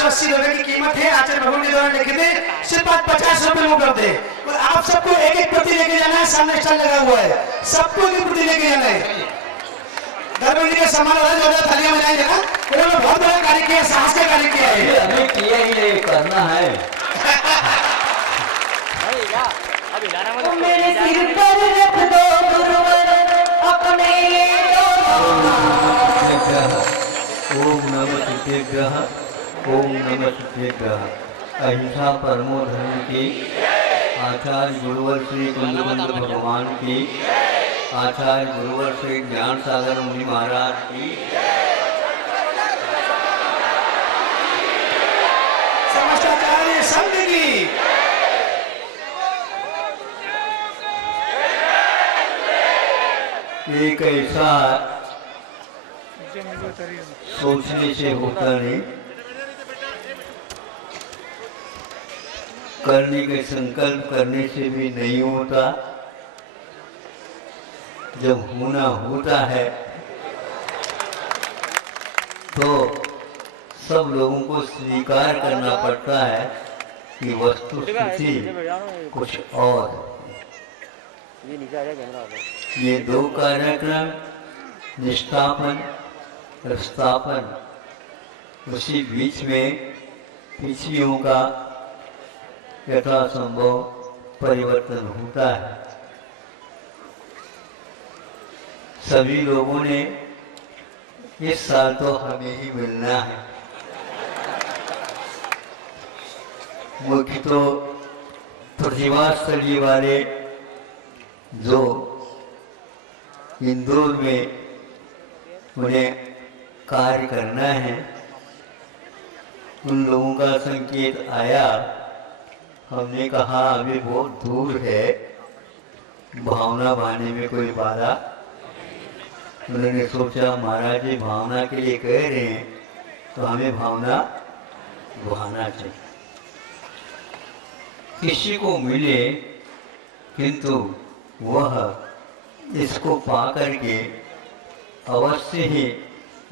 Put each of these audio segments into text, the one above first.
₹780 की कीमत है। आचार्य भगवान के द्वारा लिखे थे, सिर्फ आज ₹50 उपलब्ध है। और आप सबको एक एक प्रति लेके जाना है। सामने स्टॉल लगा हुआ है, सबको एक प्रति लेके जाना है। धर्मेंद्र का सम्मान हो रहा है, 2000 थालियां मिलाएंगे ना। उन्होंने बहुत बड़ा कार्य किया, साहस का कार्य किया है। अभी किया ही नहीं, करना है। मेरे सिर पर रख दो गुरुवर अपने ओम नमः सिद्धेभ्यः, ओम नमः सिद्धेभ्यः। अहिंसा परमो धर्म की, आचार्य गुरुवर श्री कुंदबंद भगवान की, आचार्य गुरुवर श्री ज्ञान सागर मुनि महाराज की। समस्त आचार्य संघ की। एक ऐसा सोचने से होता नहीं, करने के संकल्प करने से भी नहीं होता। जब होना होता है तो सब लोगों को स्वीकार करना पड़ता है कि वस्तुस्थिति कुछ और। ये दो कार्यक्रम, निष्ठापन और स्थापन, उसी बीच में पिछलियों का यथासंभव परिवर्तन होता है। सभी लोगों ने इस साल तो हमें ही मिलना है। मुख्य तो प्रतिभास्थली वाले जो इंदौर में उन्हें कार्य करना है, उन लोगों का संकेत आया। हमने कहा अभी बहुत दूर है, भावना बहाने में कोई बाधा। उन्होंने सोचा महाराज जी भावना के लिए कह रहे हैं तो हमें भावना बहाना चाहिए। किसी को मिले किंतु वह इसको पा करके अवश्य ही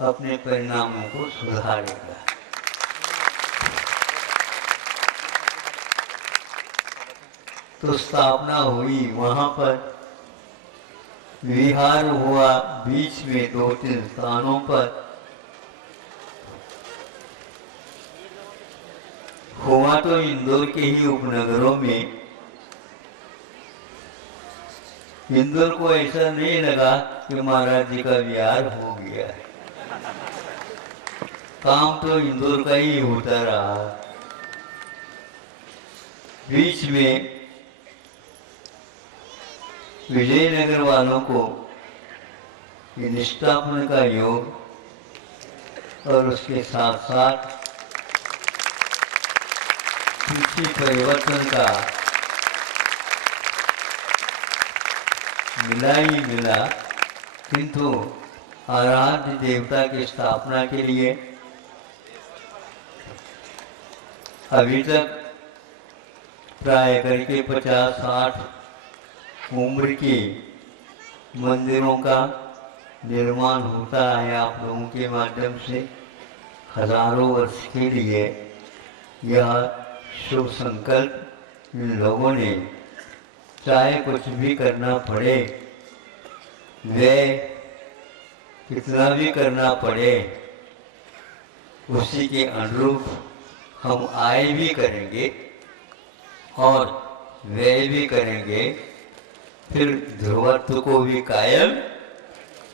अपने परिणामों को सुधारेगा। तो स्थापना हुई, वहां पर विहार हुआ, बीच में 2-3 स्थानों पर हुआ। तो इंदौर के ही उपनगरों में इंदौर को ऐसा नहीं लगा कि महाराज जी का विहार हो गया है। काम तो इंदौर का ही होता रहा। बीच में विजयनगर वालों को ये निष्ठापन का योग और उसके साथ साथ कृषि परिवर्तन का मिला ही मिला। किंतु आराध्य देवता की स्थापना के लिए अभी तक प्राय करके 50-60 उम्र के मंदिरों का निर्माण होता है। आप लोगों के माध्यम से हजारों वर्ष के लिए यह शुभ संकल्प इन लोगों ने, चाहे कुछ भी करना पड़े, वे कितना भी करना पड़े, उसी के अनुरूप हम आय भी करेंगे और व्यय भी करेंगे। फिर ध्रुवत्व को भी कायम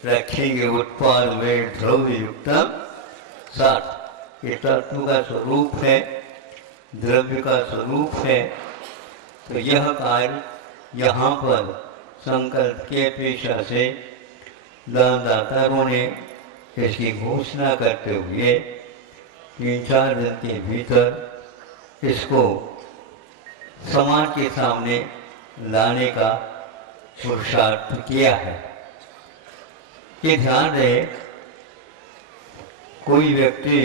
रखेंगे। उत्पाद वे द्रव्य युक्तम साथ, ये तत्व का स्वरूप है, द्रव्य का स्वरूप है। तो यह कार्य यहाँ पर संकल्प के अपेक्षा से दानदाताओं ने इसकी घोषणा करते हुए 3-4 दिन के भीतर इसको समाज के सामने लाने का पुरुषार्थ किया है। ये ध्यान रहे, कोई व्यक्ति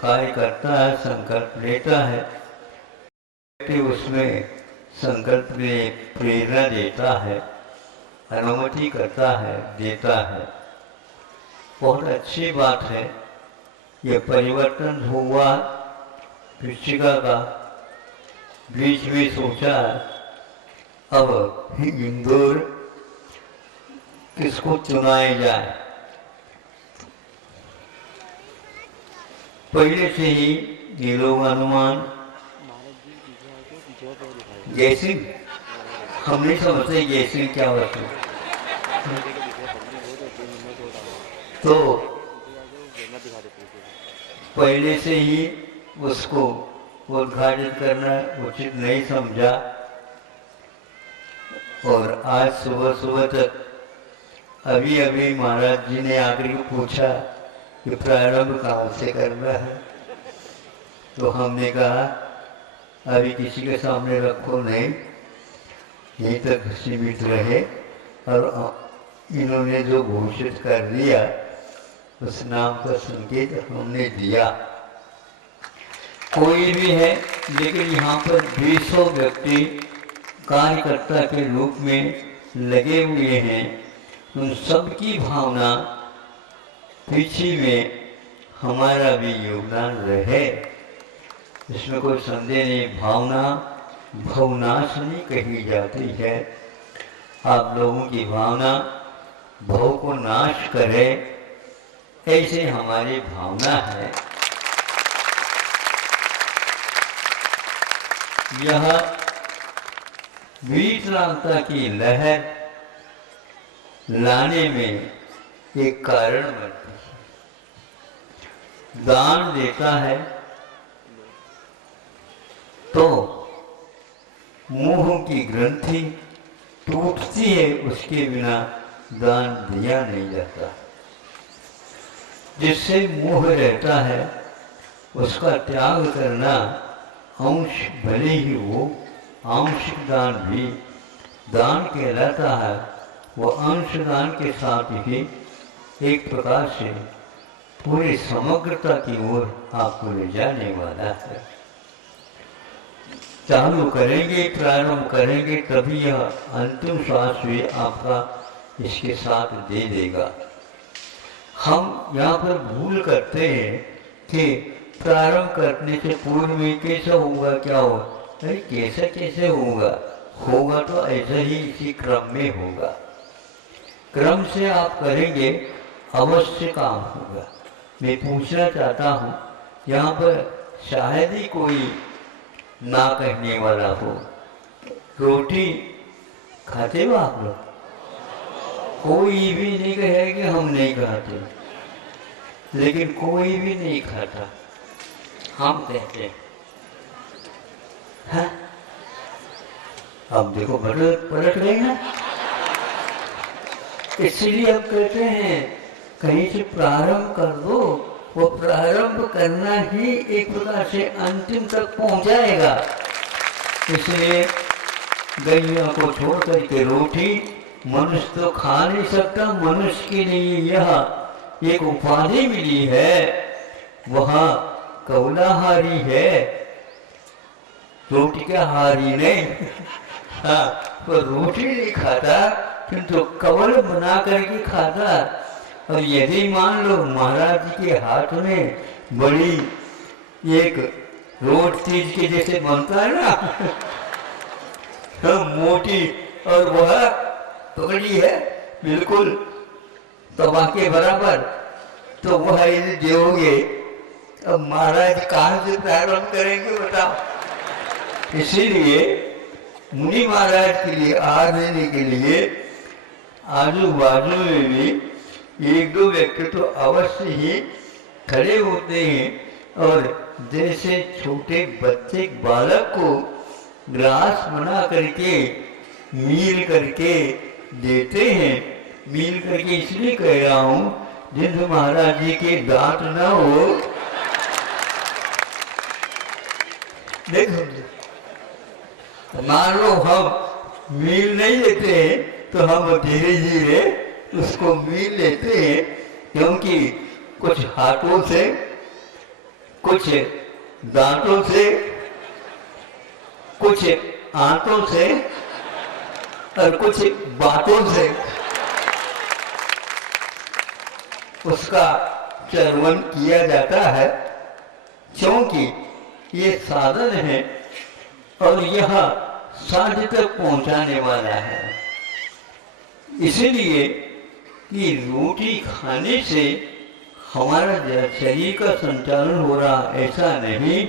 कार्य करता है, संकल्प लेता है, व्यक्ति उसमें संकल्प में प्रेरणा देता है, अनुमति करता है, देता है। बहुत अच्छी बात है। ये परिवर्तन हुआ पिछिका का बीच में सोचा अब इंदौर किसको चुनाया जाए। पहले से ही ये लोग अनुमान जयसिंह हम नहीं समझते जयसिंह क्या होता है। तो पहले से ही उसको उद्घाटित करना उचित नहीं समझा और आज सुबह सुबह तक अभी अभी महाराज जी ने आकर के पूछा कि प्रारंभ कहाँ से करना है। तो हमने कहा अभी किसी के सामने रखो नहीं, यहीं तक सीमित रहे। और इन्होंने जो घोषित कर दिया उस नाम का संकेत हमने दिया। कोई भी है, लेकिन यहाँ पर 200 व्यक्ति कार्यकर्ता के रूप में लगे हुए हैं। उन सबकी भावना पीछे में हमारा भी योगदान रहे, इसमें कोई संदेह नहीं। भावना भवनाशनी कही जाती है। आप लोगों की भावना भव को नाश करे, ऐसे हमारी भावना है। यह विकलांगता की लहर लाने में एक कारण बनती है। दान देता है तो मुंह की ग्रंथि टूटती है, उसके बिना दान दिया नहीं जाता। जिससे मुंह रहता है उसका त्याग करना अंश भले ही वो आंशिक दान भी दान कहलाता है। वो अंश दान के साथ ही एक प्रकार से पूरी समग्रता की ओर आपको ले जाने वाला है। चालू करेंगे, प्रारंभ करेंगे, तभी यह अंतिम श्वास भी आपका इसके साथ दे देगा। हम यहाँ पर भूल करते हैं कि प्रारंभ करने से पूर्व में कैसा होगा, क्या होगा। अरे कैसे होगा, होगा तो ऐसा ही इसी क्रम में होगा। क्रम से आप करेंगे अवश्य काम होगा। मैं पूछना चाहता हूँ, यहाँ पर शायद ही कोई ना कहने वाला हो। रोटी खाते हो आप लोग? कोई भी नहीं कहे कि हम नहीं खाते, लेकिन कोई भी नहीं खाता, हम कहते हैं। हाँ? अब देखो पलट गए ना। इसलिए हम कहते हैं कहीं से प्रारंभ कर दो, वो प्रारंभ करना ही एक प्रकार से अंतिम तक पहुंचाएगा। इसलिए गैया को छोड़ करके रोटी मनुष्य तो खा नहीं सकता। मनुष्य के लिए यह एक उपाधि मिली है, वह कौलाहारी है, रोटी का हारी नहीं। हाँ, तो रोटी नहीं खाता किंतु कवल बना करके खाता। और यदि मान लो महाराज जी के हाथ में बड़ी एक रोट चीज के जैसे बनता है ना, मोटी, और वह पकड़ी है बिल्कुल तवा के बराबर, तो वह यदि दोगे, अब महाराज कहाँ से प्रारंभ करेंगे बताओ। इसीलिए मुनि महाराज के लिए आहार देने के लिए आजू बाजू में भी एक दो व्यक्ति तो अवश्य ही खड़े होते हैं। और जैसे छोटे बच्चे बालक को ग्रास बना करके मील करके देते हैं, मील करके इसलिए कह रहा हूँ जिन महाराज जी के दांत ना हो। देखो, मान लो हम मील नहीं लेते हैं तो हम धीरे धीरे उसको मील लेते हैं, क्योंकि कुछ हाथों से, कुछ दांतों से, कुछ आंतों से और कुछ बातों से उसका चर्वण किया जाता है। क्योंकि ये साधन है और यह साध्य तक पहुंचाने वाला है। इसलिए कि रोटी खाने से हमारा शरीर का संचालन हो रहा ऐसा नहीं,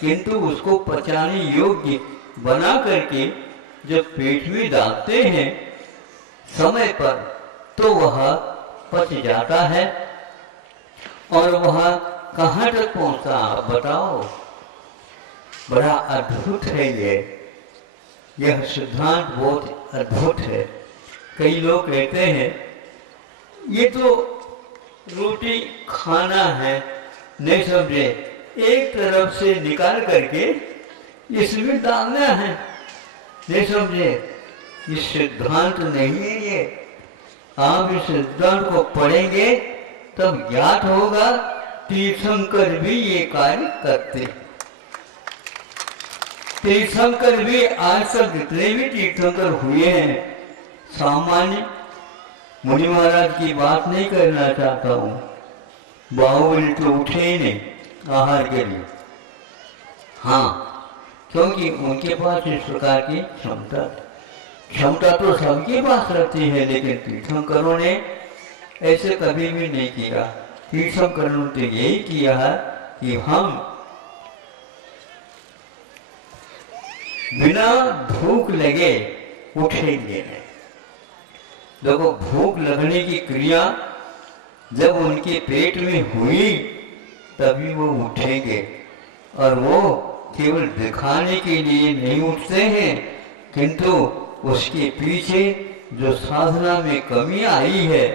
किंतु उसको पचाने योग्य बना करके जब पेट में डालते हैं समय पर तो वह पच जाता है। और वह कहाँ तक पहुँचता बताओ? बड़ा अद्भुत है यह सिद्धांत बहुत अद्भुत है। कई लोग कहते हैं ये तो रोटी खाना है, नहीं समझे, एक तरफ से निकाल करके इसमें डालना है, नहीं समझे। ये सिद्धांत नहीं है ये। आप इस सिद्धांत को पढ़ेंगे तब ज्ञात होगा तीर्थंकर भी ये कार्य करते। तीर्थंकर भी आज तक जितने भी तीर्थंकर हुए हैं, सामान्य मुनि महाराज की बात नहीं करना चाहता हूँ, बाहुबली तो उठे ही नहीं आहार के लिए। हाँ, क्योंकि उनके पास इस प्रकार की क्षमता तो सबके पास रहती है, लेकिन तीर्थंकरों ने ऐसे कभी भी नहीं किया। तीर्थंकरों ने यही किया है कि हम बिना भूख लगे उठेंगे नहीं। देखो, भूख लगने की क्रिया जब उनके पेट में हुई तभी वो उठेंगे, और वो केवल दिखाने के लिए नहीं उठते हैं, किंतु उसके पीछे जो साधना में कमी आई है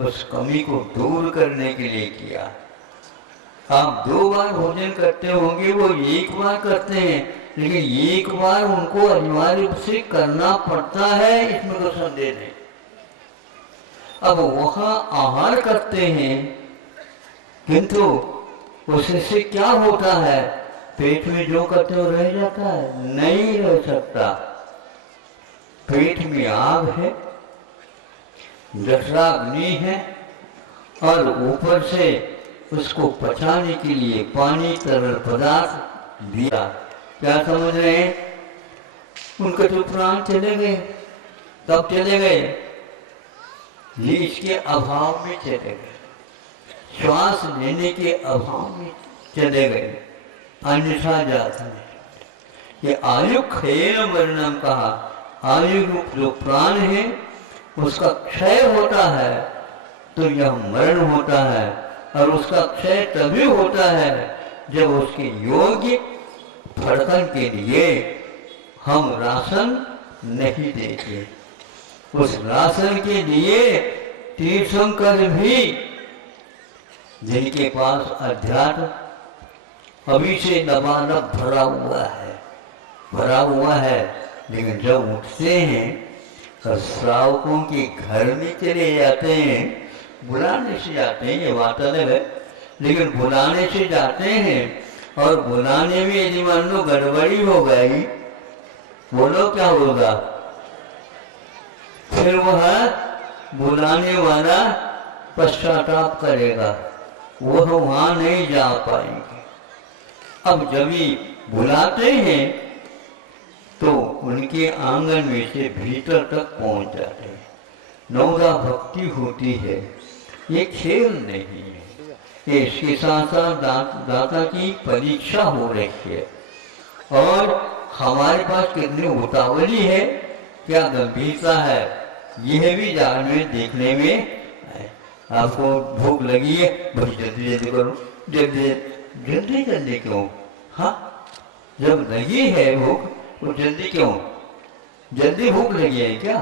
उस कमी को दूर करने के लिए किया। आप 2 बार भोजन करते होंगे, वो 1 बार करते हैं, लेकिन 1 बार उनको अनिवार्य रूप से करना पड़ता है, इसमें कोई संदेह नहीं। अब वहाँ आहार करते हैं, किंतु उससे क्या होता है? पेट में जो करते हो रह जाता है? नहीं रह सकता। पेट में आग है, जठराग्नि है, और ऊपर से उसको पचाने के लिए पानी तरल पदार्थ दिया। क्या समझ रहे हैं? उनके तो प्राण चले गए। कब चले गए? ये इसके अभाव में चले गए, श्वास लेने के अभाव में चले गए, अन्यथा जाता है। ये आयु क्षय वर्णम कहा, आयु रूप जो प्राण है उसका क्षय होता है तो यह मरण होता है, और उसका क्षय तभी होता है जब उसके योग्य फड़कन के लिए हम राशन नहीं देते। उस राशन के लिए तीर्थंकर भी, जिनके पास अध्यात्म अभी से लबालब भरा हुआ है, लेकिन जब उठते हैं तो श्रावकों के घर में चले जाते हैं, बुलाने से जाते हैं, ये बात अलग है, लेकिन बुलाने से जाते हैं, और बुलाने में यदि मान लो गड़बड़ी हो गई, बोलो क्या होगा? फिर वह बुलाने वाला पश्चाताप करेगा, वह वहां नहीं जा पाएंगे। अब जब भी बुलाते हैं तो उनके आंगन में से भीतर तक पहुंच जाते हैं। नौदा भक्ति होती है, ये खेल नहीं है, ये इसके साथ साथ दाता की परीक्षा हो रही है। और हमारे पास कितनी उतावली है, क्या गंभीरता है, यह भी जानने देखने में। आपको भूख लगी है, बड़ी जल्दी जल्दी करो, जल्दी जल्दी क्यों? हाँ, जब लगी है भूख तो जल्दी क्यों? जल्दी भूख लगी है क्या?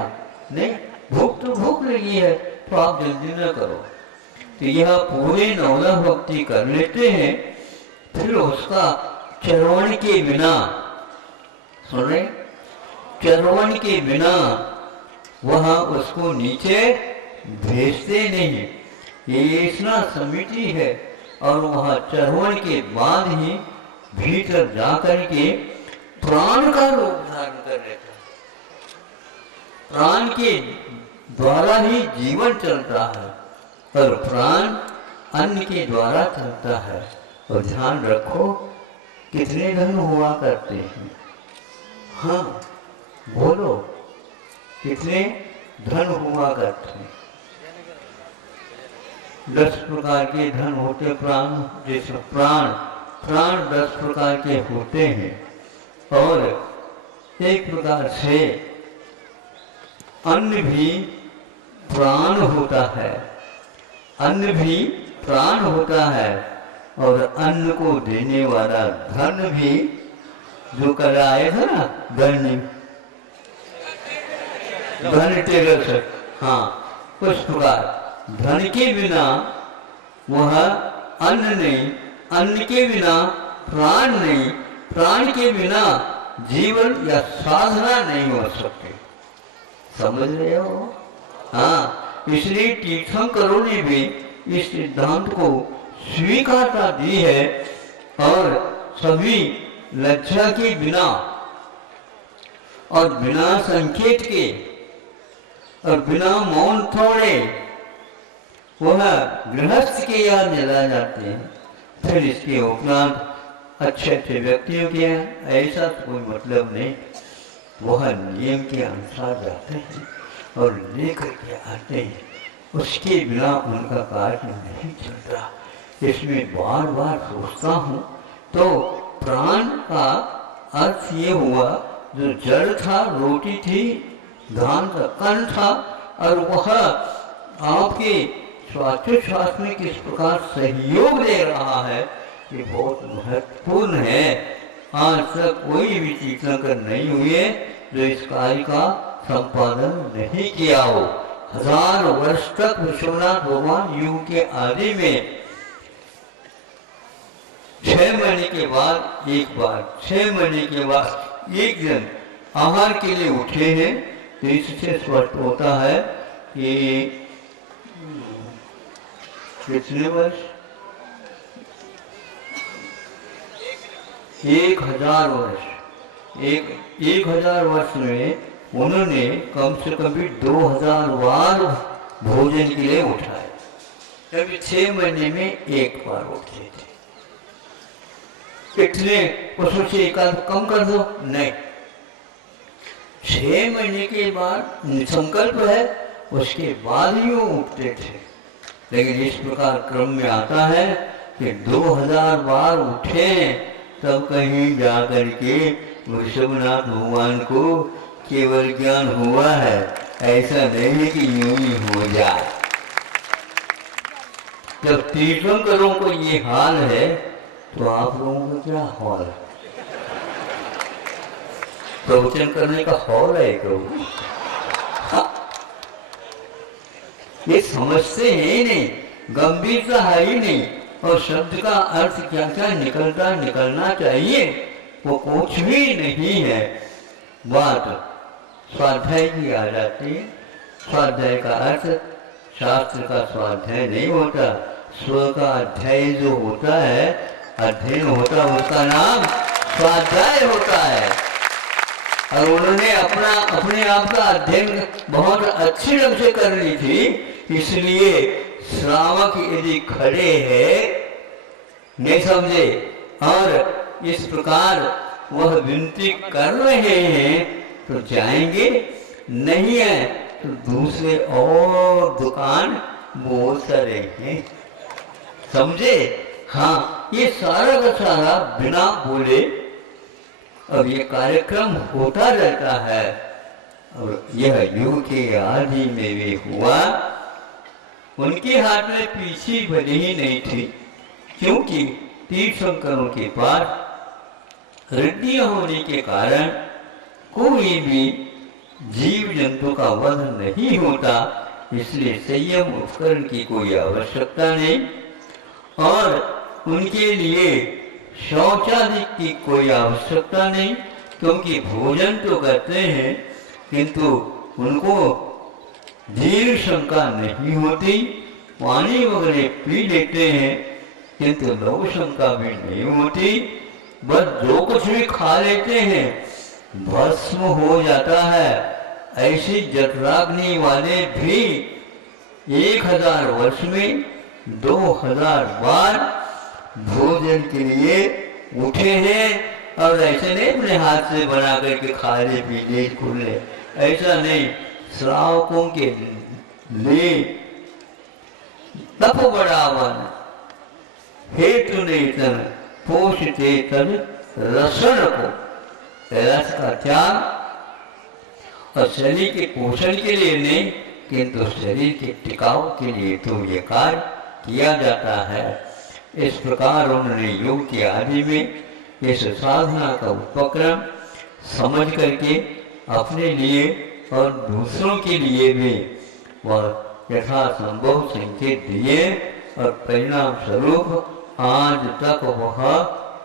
नहीं, भूख तो भूख लगी है, तो आप जल्दी न करो। तो यह पूरे नौला भक्ति कर लेते हैं, फिर उसका चरवण के बिना, सुन रहे, चरवण के बिना वह उसको नीचे भेजते नहीं। ये स्नान समिति है, और वह चरवण के बाद ही भीतर जाकर के प्राण का रूप धारण कर लेता है। प्राण के द्वारा ही जीवन चलता है, और प्राण अन्न के द्वारा चलता है। और ध्यान रखो, कितने धन हुआ करते हैं? हाँ बोलो, कितने धन हुआ करते हैं? 10 प्रकार के धन होते। प्राण, जैसे प्राण 10 प्रकार के होते हैं। और एक प्रकार से अन्न भी प्राण होता है, अन्न भी प्राण होता है। और अन्न को देने वाला धन भी, जो कराए था ना, धन तेरस, हाँ, उस प्रकार धन के बिना वह अन्न नहीं, अन्न के बिना प्राण नहीं, प्राण के बिना जीवन या साधना नहीं हो सकते। समझ रहे हो? हाँ, इसलिए तीर्थंकरों ने भी इस सिद्धांत को स्वीकारता दी है। और सभी लज्जा के बिना और बिना संकेत के और बिना मौन तोड़े वह गृहस्थ के यहाँ मिला जाते हैं। फिर इसके उपरांत अच्छे अच्छे व्यक्तियों के यहाँ ऐसा कोई मतलब नहीं, वह नियम के अनुसार जाते हैं और लेकर के आते हैं। उसके बिना उनका कार्य नहीं चलता। इसमें बार बार सोचता हूँ तो प्राण का अर्थ ये हुआ, जो जड़ था, रोटी थी, धान का कण था, और वह आपके श्वासोच्छ्वास में किस प्रकार सहयोग दे रहा है, ये बहुत महत्वपूर्ण है। आज तक कोई भी तीर्थंकर नहीं हुए जो इस कार्य का संपादन नहीं किया हो। 1000 वर्ष तक विश्वनाथ भगवान युग के आदि में 6 महीने के बाद एक बार, 6 महीने के बाद एक दिन आहार के लिए उठे हैं। तो इससे स्पष्ट होता है कि कितने वर्ष, 1000 वर्ष, 1000 वर्ष में उन्होंने कम से कम भी 2000 बार भोजन के लिए उठाए। कभी 6 महीने में एक बार उठते थे। कितने, उसमें से एक कम कर दो, नहीं, 6 महीने के बाद संकल्प है, उसके बाद ही वो उठते थे। लेकिन इस प्रकार क्रम में आता है कि 2000 बार उठे, तब कहीं जाकर के विश्वनाथ भगवान को केवल ज्ञान हुआ है। ऐसा नहीं है कि यूं ही हो जाए। जब तीर्थंकरों को ये हाल है तो आप लोगों का क्या हाल है? प्रवचन करने का हॉल है क्यों? ये समझते हैं नहीं, गंभीरता है ही नहीं। और शब्द का अर्थ क्या क्या निकलना चाहिए वो कुछ भी नहीं है। बात स्वाध्याय की आ जाती है। स्वाध्याय का अर्थ शास्त्र का स्वाध्याय नहीं होता, स्व का अध्याय जो होता है, अध्ययन होता है, उसका नाम स्वाध्याय होता है। और उन्होंने अपने आप का अध्ययन बहुत अच्छी ढंग से कर ली थी। इसलिए श्रावक यदि खड़े हैं, नहीं समझे, और इस प्रकार वह विनती कर रहे हैं तो जाएंगे, नहीं है तो दूसरे और दुकान बोलते रहेंगे। समझे? हाँ, ये सारा का सारा बिना बोले अब ये कार्यक्रम होता रहता है। और यह युग के आदि में भी हुआ। उनके हाथ में पीछे भले ही नहीं थी, क्योंकि तीर्थंकरों के पास हृदय होने के कारण कोई भी जीव जंतु का वध नहीं होता। इसलिए संयम उपकरण की कोई आवश्यकता नहीं और उनके लिए शौचालय की कोई आवश्यकता नहीं, क्योंकि भोजन तो करते हैं किंतु उनको दीर्घ शंका नहीं होती। पानी वगैरह पी लेते हैं किंतु लघु शंका भी नहीं होती। बस जो कुछ भी खा लेते हैं भस्म हो जाता है। ऐसी जठराग्नि वाले भी 1000 वर्ष में 2000 बार भोजन के लिए उठे हैं और ऐसे नहीं अपने हाथ से बना करके खा ले पी ले खुल ले, ऐसा नहीं। श्रावकों के लिए तप बढ़ावन हेतु नेतन पोषते तन रसन को, रस का त्याग और शरीर के पोषण के लिए नहीं किंतु शरीर के टिकाव के लिए तो ये कार्य किया जाता है। इस प्रकार उन्होंने योग की आदि में इस साधना का उपक्रम समझ करके अपने लिए और दूसरों के लिए भी वह यथासंभव संकेत दिए और परिणाम स्वरूप आज तक वह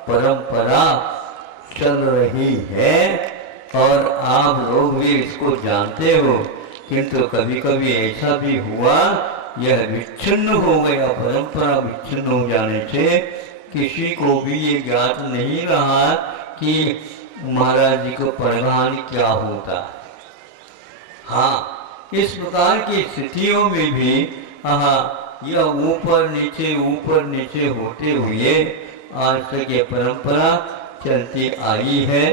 परंपरा चल रही है और आप लोग भी इसको जानते हो। किंतु कभी कभी ऐसा भी हुआ, यह विच्छिन्न हो गया। परंपरा विच्छिन्न हो जाने से किसी को भी ये ज्ञात नहीं रहा कि महाराज जी को परिधान क्या होता। हाँ, इस प्रकार की स्थितियों में भी यह ऊपर नीचे होते हुए आज तक ये परंपरा चलती आई है।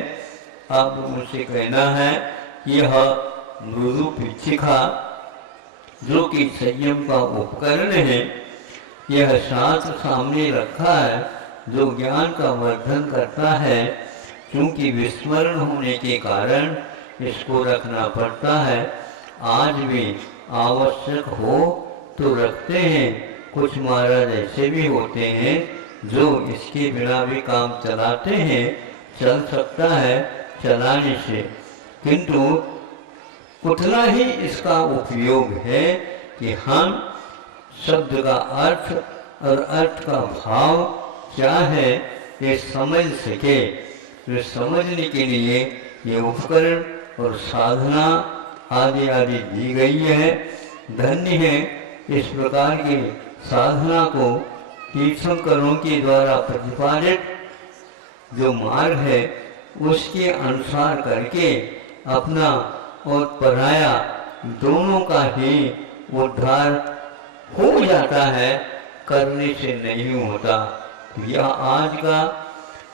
अब मुझसे कहना है यह मृदु पिच्छिका जो कि संयम का उपकरण है, यह शास्त्र सामने रखा है जो ज्ञान का वर्धन करता है। क्योंकि विस्मरण होने के कारण इसको रखना पड़ता है। आज भी आवश्यक हो तो रखते हैं। कुछ महाराज ऐसे भी होते हैं जो इसके बिना भी काम चलाते हैं, चल सकता है चलाने से, किंतु उतना ही इसका उपयोग है कि हम शब्द का अर्थ और अर्थ का भाव क्या है ये समझ सके। तो समझने के लिए ये उपकरण और साधना आदि आदि दी गई है। धन्य है इस प्रकार की साधना को तीर्थंकरों के द्वारा प्रतिपादित जो मार्ग है उसके अनुसार करके अपना और पराया दोनों का ही उद्धार हो जाता है, करने से नहीं होता। यह आज का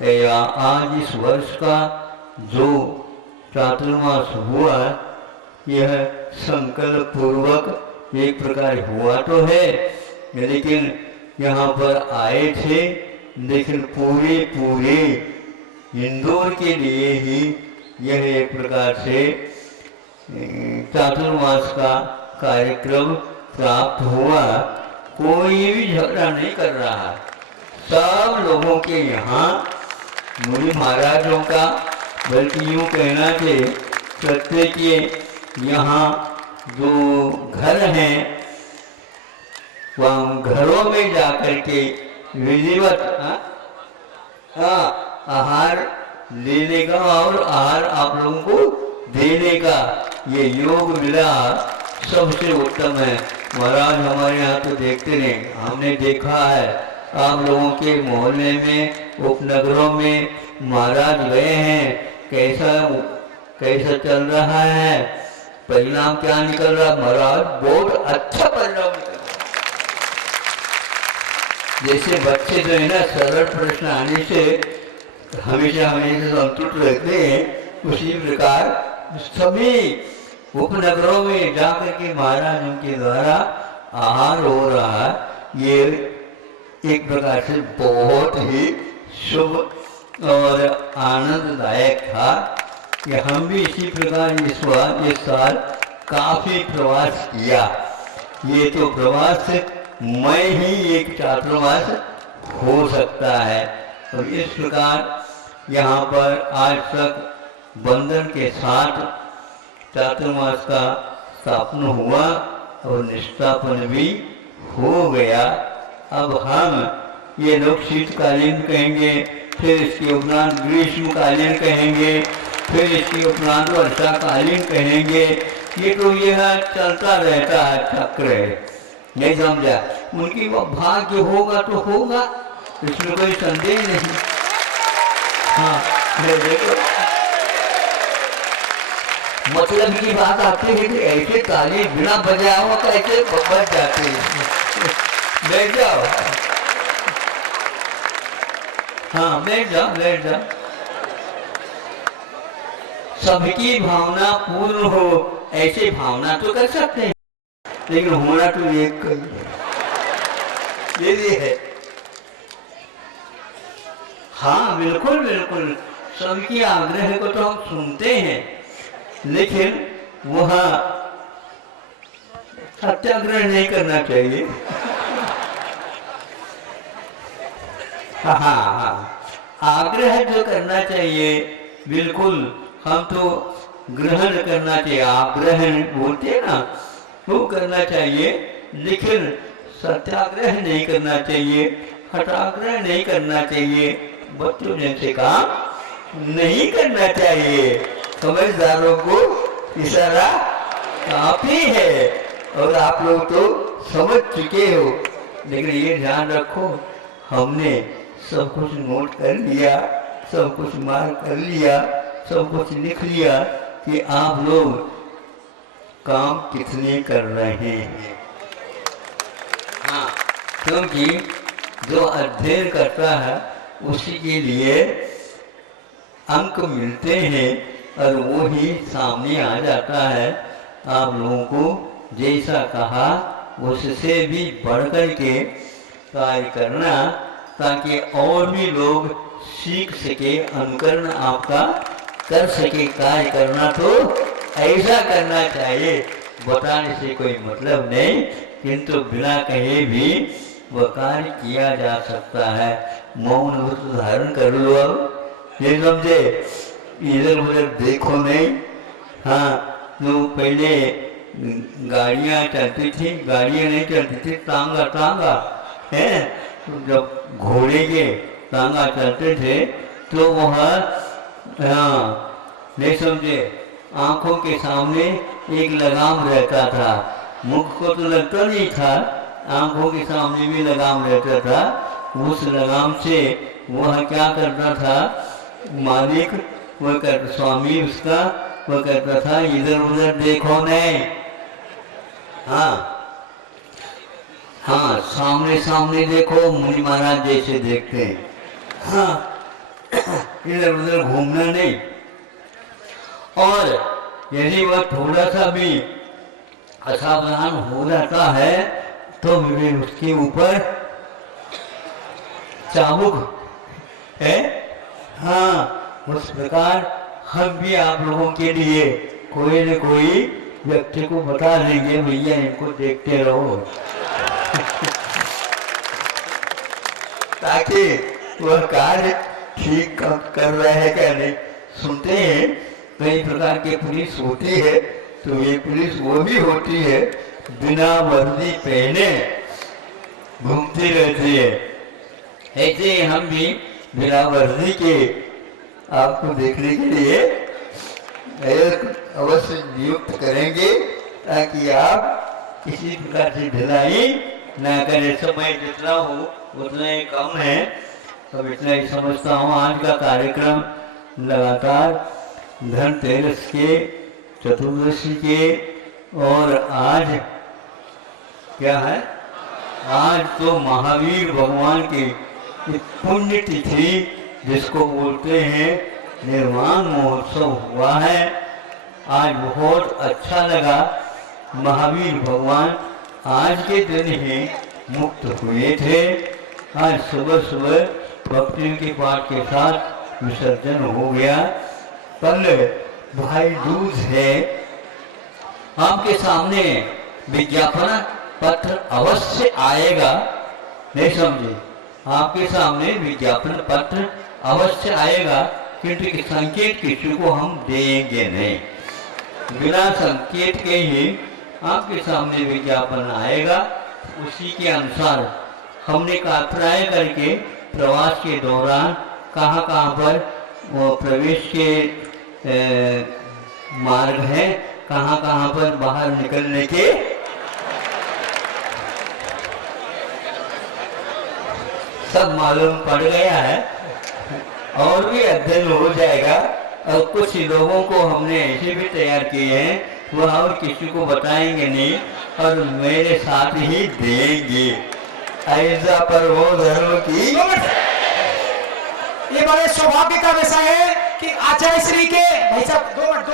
या आज इस वर्ष का जो चातुर्मास हुआ, यह संकल्प पूर्वक एक प्रकार हुआ तो है, लेकिन यहाँ पर आए थे, लेकिन पूरे इंदौर के लिए ही यह एक प्रकार से चातुर्मास का कार्यक्रम प्राप्त हुआ। कोई भी झगड़ा नहीं कर रहा, सब लोगों के यहाँ मुनि महाराजों का, बल्कि यूँ कहना कि प्रत्येक यहाँ जो घर हैं वहाँ घरों में जाकर के विधिवत आहार लेने का और आहार आप लोगों को देने का ये योग मिला, सबसे उत्तम है। महाराज हमारे यहाँ तो देखते नहीं, हमने देखा है आप लोगों के मोहल्ले में उपनगरों में महाराज गए हैं, कैसा चल रहा है, परिणाम क्या निकल रहा। महाराज बहुत अच्छा परिणाम निकल रहा। जैसे बच्चे जो है ना सरल प्रश्न आने से हमेशा संतुष्ट रहते हैं, उसी प्रकार सभी उपनगरों में जाकर के महाराजों के द्वारा आहार हो रहा है। ये एक प्रकार से बहुत ही शुभ और आनंददायक था कि हम भी इसी प्रकार इस साल काफी प्रवास किया। ये तो प्रवास मैं ही एक चातुर्मास हो सकता है। और इस प्रकार यहाँ पर आज तक बंधन के साथ चातुर्मास का स्थापन हुआ और निष्ठापन भी हो गया। अब हम ये लोग शीतकालीन कहेंगे, फिर इसके उपरांत ग्रीष्मकालीन कहेंगे, फिर इसके उपरांत वर्षाकालीन कहेंगे। ये तो यह चलता रहता है, चक्र है, नहीं समझा। उनकी वो भाग्य होगा तो होगा, इसमें कोई संदेह नहीं। हाँ देखो, मतलब की बात आती है कि ऐसे ताली बिना बजाया हुआ कैसे बच जाते हैं। बैठ जाओ। हाँ बैठ जाओ बैठ जाओ। सबकी भावना पूर्ण हो ऐसे भावना तो कर सकते हैं, लेकिन होना तो एक ये है। हाँ बिल्कुल बिल्कुल, सबकी आग्रह को तो हम सुनते हैं, लेकिन वह सत्याग्रह नहीं करना चाहिए। हाँ हाँ, आग्रह जो करना चाहिए बिल्कुल, हम तो ग्रहण करना चाहिए, आग्रह बोलते हैं ना, वो करना चाहिए, लेकिन सत्याग्रह नहीं करना चाहिए, हठाग्रह नहीं करना चाहिए, बच्चों जैसे काम नहीं करना चाहिए। समझदारों को इशारा काफी है और आप लोग तो समझ चुके हो, लेकिन ये ध्यान रखो, हमने सब कुछ नोट कर लिया, सब कुछ मार्क कर लिया, सब कुछ लिख लिया कि आप लोग काम कितने कर रहे हैं। हाँ, क्योंकि जो अध्ययन करता है उसी के लिए अंक मिलते हैं और वो ही सामने आ जाता है। आप लोगों को जैसा कहा उससे भी बढ़कर के कार्य करना, ताकि और भी लोग सीख सके, अनुकरण आपका कर सके। कार्य करना तो ऐसा करना चाहिए, बताने से कोई मतलब नहीं, किंतु बिना कहे भी वह कार्य किया जा सकता है। मौन व्रत धारण कर लो, अब ये समझे, इधर उधर देखो नहीं। हाँ, तो पहले गाड़ियाँ चलती थी, गाड़ियाँ नहीं चलती थी, टांगा टांगा है, जब घोड़े के टांगा चलते थे तो वह हाँ नहीं समझे, आंखों के सामने एक लगाम रहता था, मुख को तो लगता नहीं था, आंखों के सामने भी लगाम रहता था। उस लगाम से वह क्या करता था, मालिक वह कर, स्वामी उसका वह करता था, इधर उधर देखो नहीं। हाँ हाँ, सामने सामने देखो, मुनि महाराज जैसे देखते हैं। हाँ, इधर उधर घूमना नहीं। और यदि वह थोड़ा सा भी असावधान हो जाता है तो भी उसके ऊपर चाबुक है। हाँ, उस प्रकार हम भी आप लोगों के लिए कोई न कोई व्यक्ति को बता देंगे, भैया इनको देखते रहो ताकि वह कार्य ठीक कर रहे हैं क्या नहीं। सुनते हैं कई प्रकार की पुलिस होती है, तो ये पुलिस वो भी होती है बिना वर्दी पहने घूमती रहती है। ऐसे हम भी बिना वर्दी के आपको देखने के लिए अवश्य नियुक्त करेंगे, ताकि आप किसी प्रकार से ढिलाई न करें। समय जितना हो उतना ही कम है, अब इतना ही समझता हूँ। आज का कार्यक्रम लगातार धनतेरस के, चतुर्दशी के, और आज क्या है, आज तो महावीर भगवान की पुण्य तिथि जिसको बोलते हैं निर्वाण महोत्सव हुआ है। आज बहुत अच्छा लगा, महावीर भगवान आज के दिन ही मुक्त हुए थे। आज सुबह सुबह भक्तियों के पाठ के साथ विसर्जन हो गया। कल भाई दूज है, आपके सामने विज्ञापन पत्र अवश्य आएगा, नहीं समझे, आपके सामने विज्ञापन पत्र अवश्य आएगा, किंतु संकेत किसी को हम देंगे नहीं, बिना संकेत के ही आपके सामने विज्ञापन आएगा। उसी के अनुसार हमने प्राय करके प्रवास के दौरान कहाँ कहाँ पर वो प्रवेश के मार्ग है, कहाँ कहाँ पर बाहर निकलने के सब मालूम पड़ गया है, और भी अध्ययन हो जाएगा। और कुछ लोगों को हमने ऐसे भी तैयार किए हैं, वह और किसी को बताएंगे नहीं और मेरे साथ ही देंगे। ऐसा पर वो धर्म की बड़े सौभाग्य का विषय है कि आचार्य श्री के भाई साहब 2 मिनट